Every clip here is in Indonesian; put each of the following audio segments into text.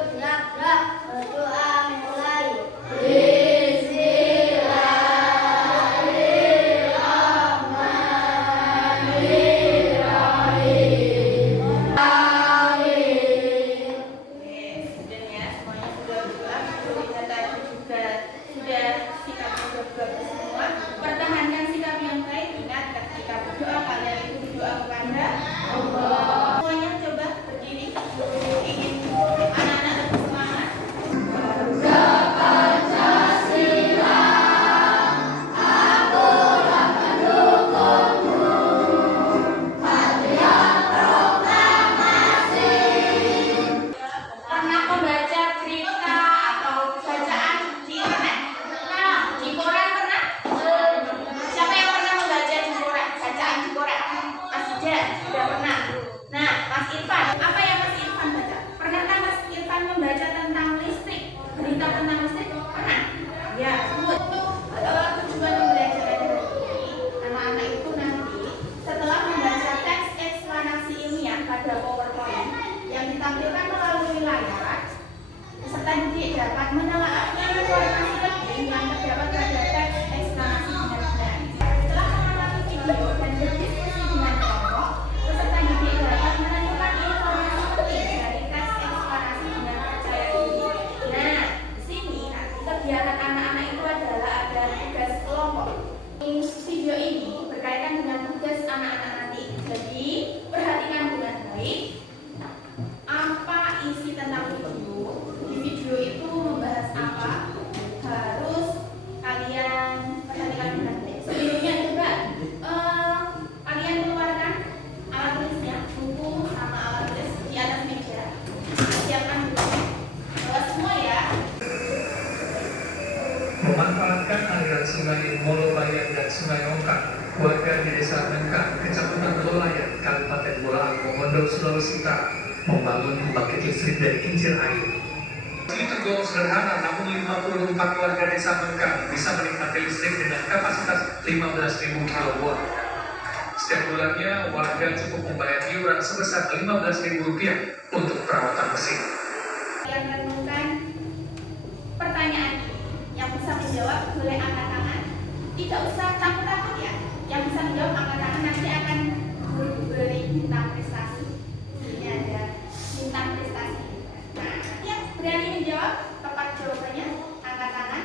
Berdoa mulai. Pertahankan sikap yang baik. Ingat, ketika berdoa kalian itu berdoa kepada Allah. Semuanya coba berdiri. Ingin anak-anak lebih semangat. Pernah membaca berita atau bacaan di internet? Di koran pernah? Siapa yang pernah membaca di koran? Bacaan di koran? Mas Ida sudah pernah. Nah, Mas Irfan, apa yang Mas Irfan baca? Pernahkah Mas Irfan membaca tentang listrik? Berita tentang listrik? Pernah? Ya, untuk tujuan pembelajaran hari ini, anak-anak itu nanti setelah membaca teks eksplanasi ilmiah pada PowerPoint yang ditampilkan melalui layar, peserta didik dapat menelaahnya informasi penting yang terdapat pada teks eksplanasi dengan benar. Setelah mengamati video dan berdiskusi dengan kelompok, peserta didik dapat menentukan informasi penting dari teks eksplanasi dengan percaya diri. Nah, di sini nanti kegiatan anak-anak itu adalah ada tugas kelompok. Video ini berkaitan dengan tugas anak-anak nanti. Jadi, perhatikan dengan baik apa isi tentang video. Di video itu membahas apa, harus kalian perhatikan dengan baik. Sebelumnya coba kalian keluarkan alat tulisnya, buku sama alat tulis di atas meja. Siapkan bukunya. Bawa semua ya. Memanfaatkan aliran sungai Molobayan dan Sungai Ongkang, warga di Desa Nengkang, Kecamatan Lolayan, Kabupaten Bolaang Mongondo, Sulawesi Utara, membangun pembangkit listrik dari kincir air. Meski tergolong sederhana, namun 54 warga Desa Nengkang bisa menikmati listrik dengan kapasitas 15.000 kW. Setiap bulannya, warga cukup membayar iuran sebesar Rp15.000 untuk perawatan mesin. Kalian renungkan pertanyaan ini. Yang bisa menjawab boleh angkat tangan. Tidak usah takut-takut ya. Yang bisa menjawab angkat tangan nanti akan diberi bintang prestasi. Ini ada bintang prestasi. Nah, yang berani menjawab tepat jawabannya angkat tangan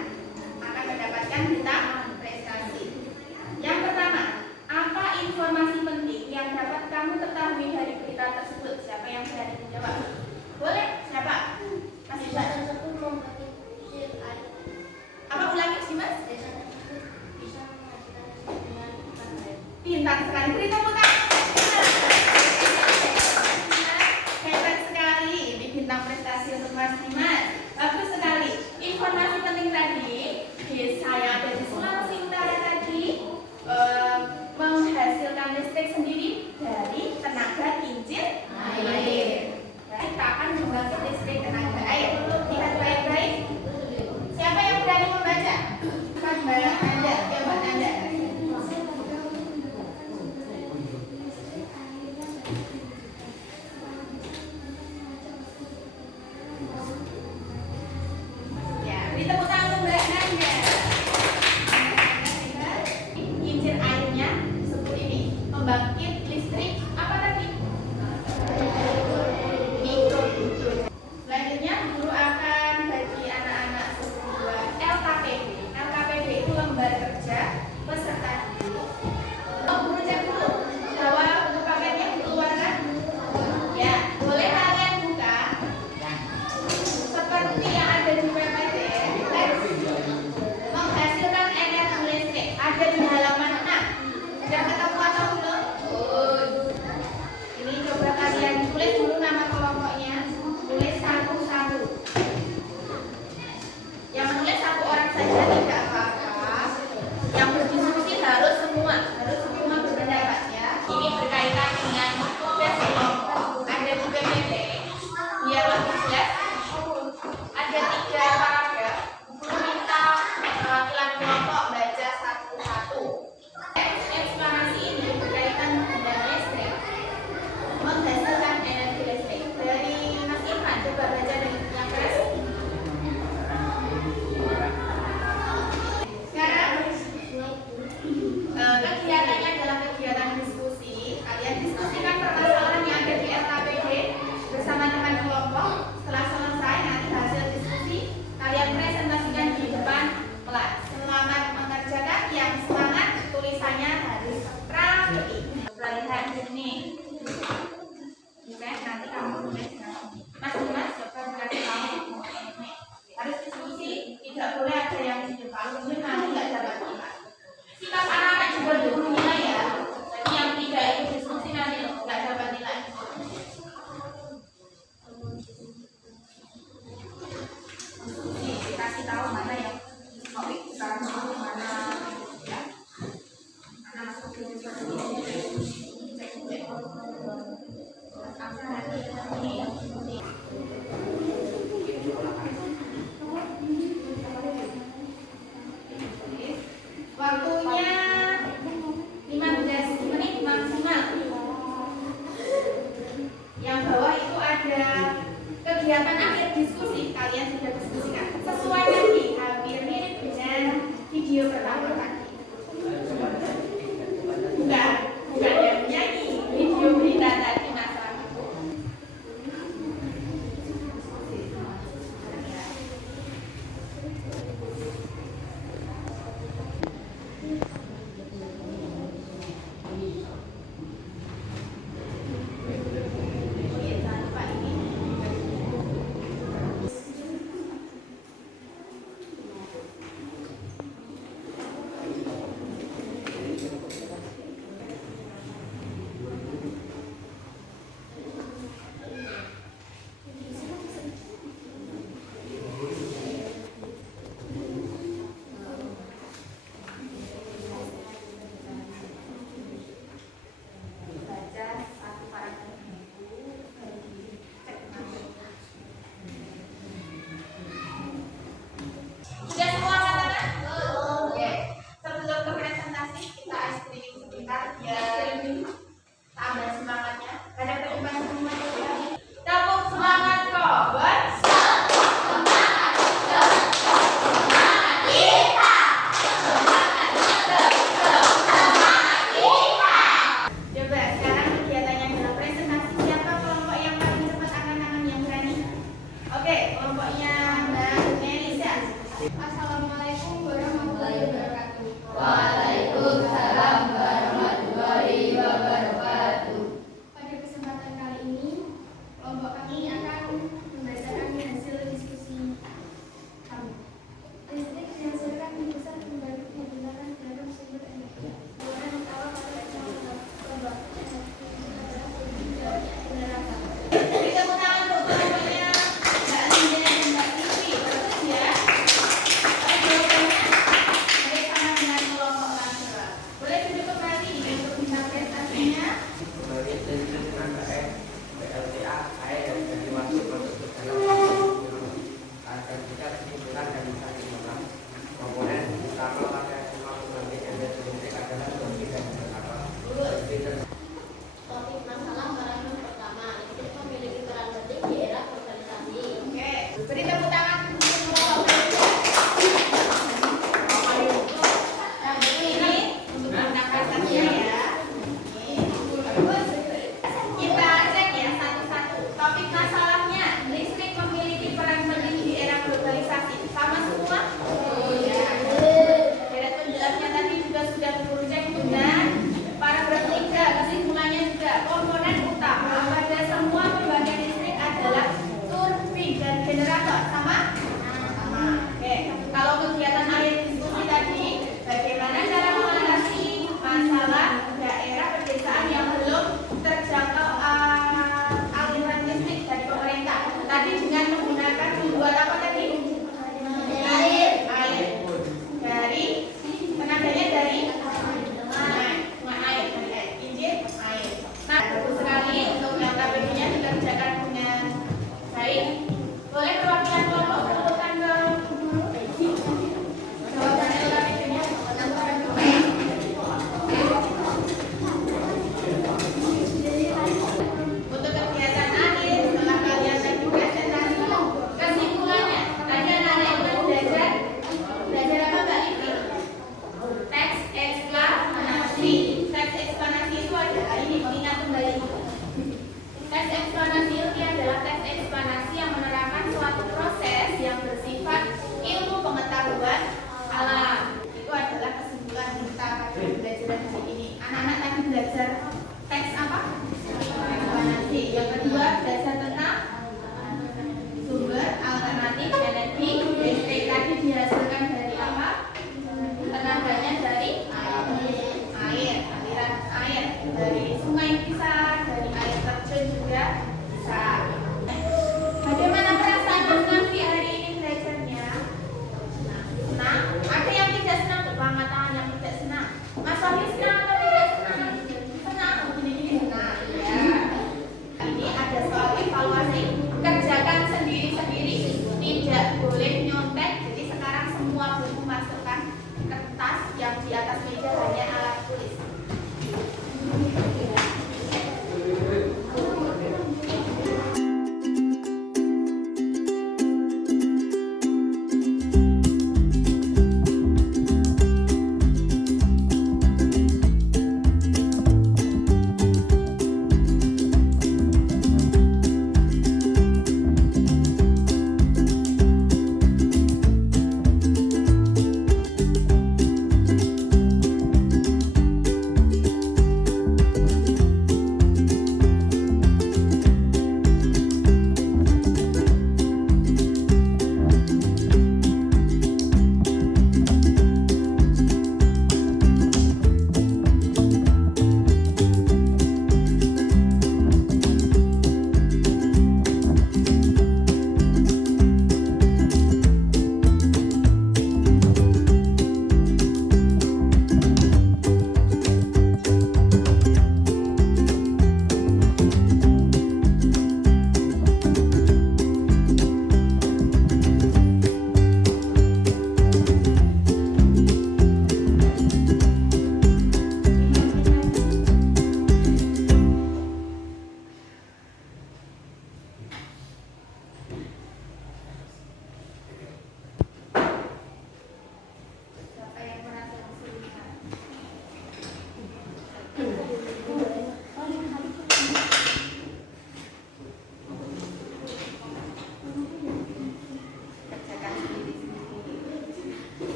akan mendapatkan bintang prestasi. Yang pertama, apa informasi penting yang dapat kamu ketahui dari berita tersebut? Siapa yang berani menjawab? Boleh? Siapa? Masih banyak. Apa ulangi sih Mas? Pintar sekali. Beri tepuk tangan. Hebat sekali. Ini bintang prestasi untuk Mas Dimas. Bagus sekali. Informasi penting tadi, desa yang ada di Sulawesi Utara tadi menghasilkan listrik sendiri dari tenaga kincir air. Kita akan membangkit listrik tenaga air. Lihat baik-baik. Siapa yang berani membaca? Kan barang Anda, jawaban Anda. Ya, beri tepuk tangan untuk Mbak Nanda. Kincir airnya seperti ini. Pembangkit listrik apa tadi? Mikrohidro. Selanjutnya, guru akan bagi anak-anak sebuah LKPD. LKPD itu lembar kerja peserta didik. Guru cek dulu bahwa buku paketnya dikeluarkan. Ya, boleh kalian buka. Seperti yang ada di PPT, menghasilkan energi listrik. Ada di halaman 6. Sudah ketemu atau belum? Ini coba kalian tulis dulu nama kelompoknya. Tulis satu-satu. Yang menulis satu orang saja tidak apa-apa. Yang berdiskusi harus semua berpendapat ya. Ini berkaitan dengan tugas kelompok. Ada di PPT. Biar lebih jelas. Ada 3 paragraf. Minta perwakilan kelompok baca satu-satu. Eksplanasi ini berkaitan dengan listrik. Menghasilkan energi listrik. Dari Mas Irfan, coba baca dari yang kegiatan akhir diskusi, kalian sudah diskusikan sesuai tadi, hampir mirip dengan video pertama tadi. Bukan yang menyanyi, video berita tadi masalah itu.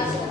masuk